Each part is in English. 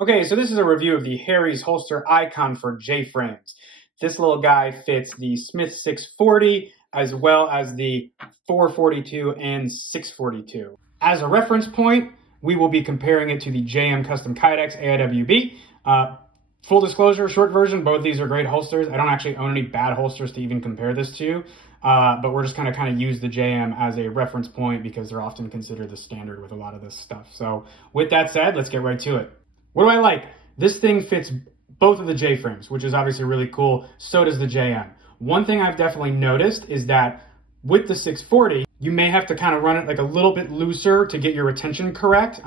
Okay, so this is a review of the Harry's holster icon for J-frames. This little guy fits the Smith 640 as well as the 442 and 642. As a reference point, we will be comparing it to the JM Custom Kydex AIWB. Full disclosure, short version, both of these are great holsters. I don't actually own any bad holsters to even compare this to, but we're just kind of use the JM as a reference point because they're often considered the standard with a lot of this stuff. So with that said, let's get right to it. What do I like? This thing fits both of the J-frames, which is obviously really cool. So does the JM. One thing I've definitely noticed is that with the 640, you may have to kind of run it like a little bit looser to get your retention correct,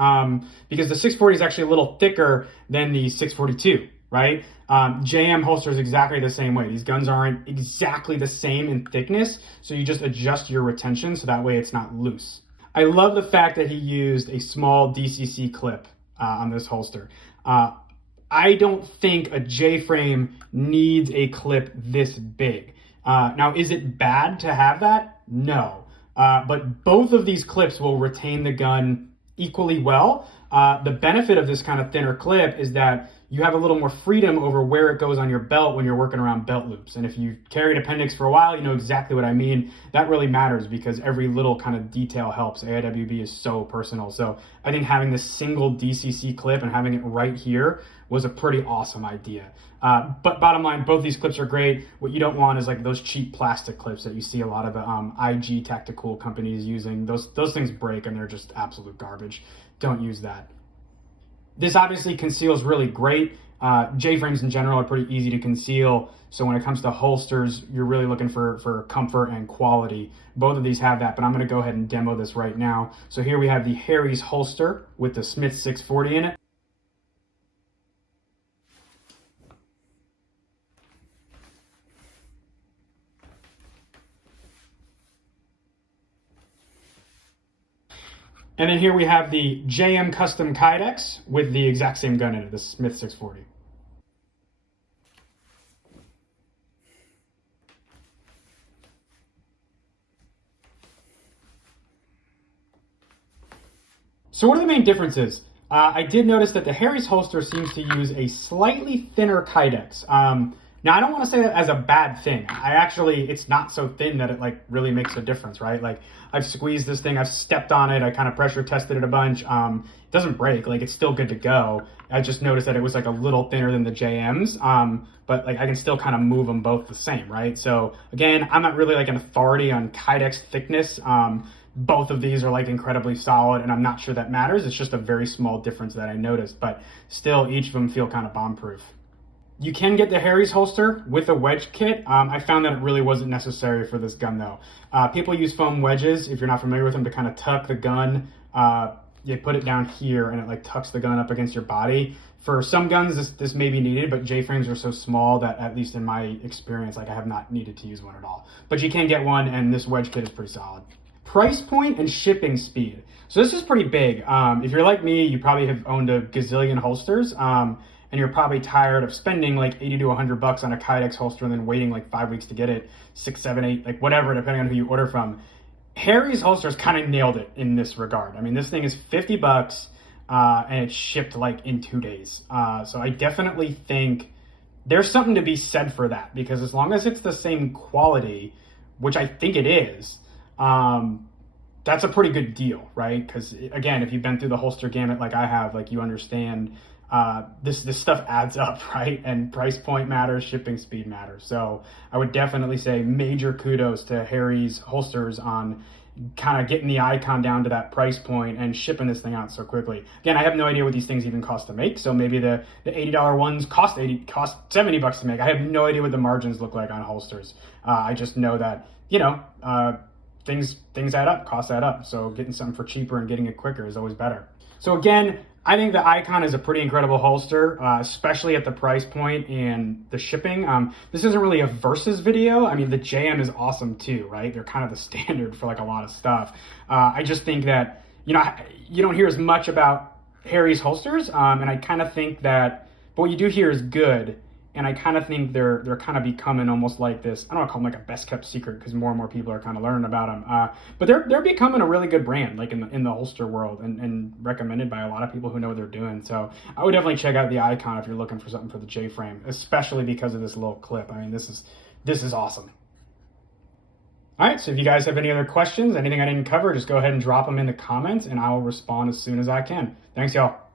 because the 640 is actually a little thicker than the 642, right? JM holsters exactly the same way. These guns aren't exactly the same in thickness, so you just adjust your retention so that way it's not loose. I love the fact that he used a small DCC clip on this holster. I don't think a J-frame needs a clip this big. Now, is it bad to have that? No. But both of these clips will retain the gun equally well. The benefit of this kind of thinner clip is that you have a little more freedom over where it goes on your belt when you're working around belt loops. And if you carried appendix for a while, you know exactly what I mean. That really matters because every little kind of detail helps. AIWB is so personal. So I think having this single DCC clip and having it right here was a pretty awesome idea. But bottom line, both these clips are great. What you don't want is like those cheap plastic clips that you see a lot of the IG tactical companies using. Those things break and they're just absolute garbage. Don't use that. This obviously conceals really great. J-frames in general are pretty easy to conceal. So when it comes to holsters, you're really looking for comfort and quality. Both of these have that, but I'm going to go ahead and demo this right now. So here we have the Harry's holster with the Smith 640 in it. And then here we have the JM Custom Kydex with the exact same gun in it, the Smith 640. So what are the main differences? I did notice that the Harry's holster seems to use a slightly thinner Kydex. Now, I don't want to say that as a bad thing. It's not so thin that it like really makes a difference, right? Like I've squeezed this thing, I've stepped on it, I kind of pressure tested it a bunch. It doesn't break, like it's still good to go. I just noticed that it was like a little thinner than the JMs, but like I can still kind of move them both the same, right? So again, I'm not really like an authority on Kydex thickness. Both of these are like incredibly solid and I'm not sure that matters. It's just a very small difference that I noticed, but still each of them feel kind of bomb-proof. You can get the Harry's holster with a wedge kit. I found that it really wasn't necessary for this gun though. People use foam wedges, if you're not familiar with them, to kind of tuck the gun. You put it down here and it like tucks the gun up against your body. For some guns, this may be needed, but J-frames are so small that at least in my experience, like I have not needed to use one at all. But you can get one and this wedge kit is pretty solid. Price point and shipping speed. So this is pretty big. If you're like me, you probably have owned a gazillion holsters. And you're probably tired of spending like 80 to 100 bucks on a Kydex holster and then waiting like 5 weeks to get it, 6, 7, 8, like whatever, depending on who you order from. Harry's holsters kind of nailed it in this regard. I mean, this thing is 50 bucks and it's shipped like in 2 days. So I definitely think there's something to be said for that because as long as it's the same quality, which I think it is, that's a pretty good deal, right? Because again, if you've been through the holster gamut like I have, like you understand this stuff adds up, right? And price point matters, shipping speed matters. So I would definitely say major kudos to Harry's holsters on kind of getting the icon down to that price point and shipping this thing out so quickly. Again, I have no idea what these things even cost to make. So maybe the $80 ones cost 70 bucks to make. I have no idea what the margins look like on holsters. I just know that, you know, things add up, costs add up. So getting something for cheaper and getting it quicker is always better. So again, I think the Icon is a pretty incredible holster, especially at the price point and the shipping. This isn't really a versus video. I mean, the JM is awesome too, right? They're kind of the standard for like a lot of stuff. I just think that, you know, you don't hear as much about Harry's holsters, and I kind of think that what you do hear is good. And I kind of think they're kind of becoming almost like this. I don't want to call them like a best kept secret because more and more people are kind of learning about them. But they're becoming a really good brand, like in the holster world, and recommended by a lot of people who know what they're doing. So I would definitely check out the Icon if you're looking for something for the J frame, especially because of this little clip. I mean, this is awesome. All right, so if you guys have any other questions, anything I didn't cover, just go ahead and drop them in the comments, and I will respond as soon as I can. Thanks, y'all.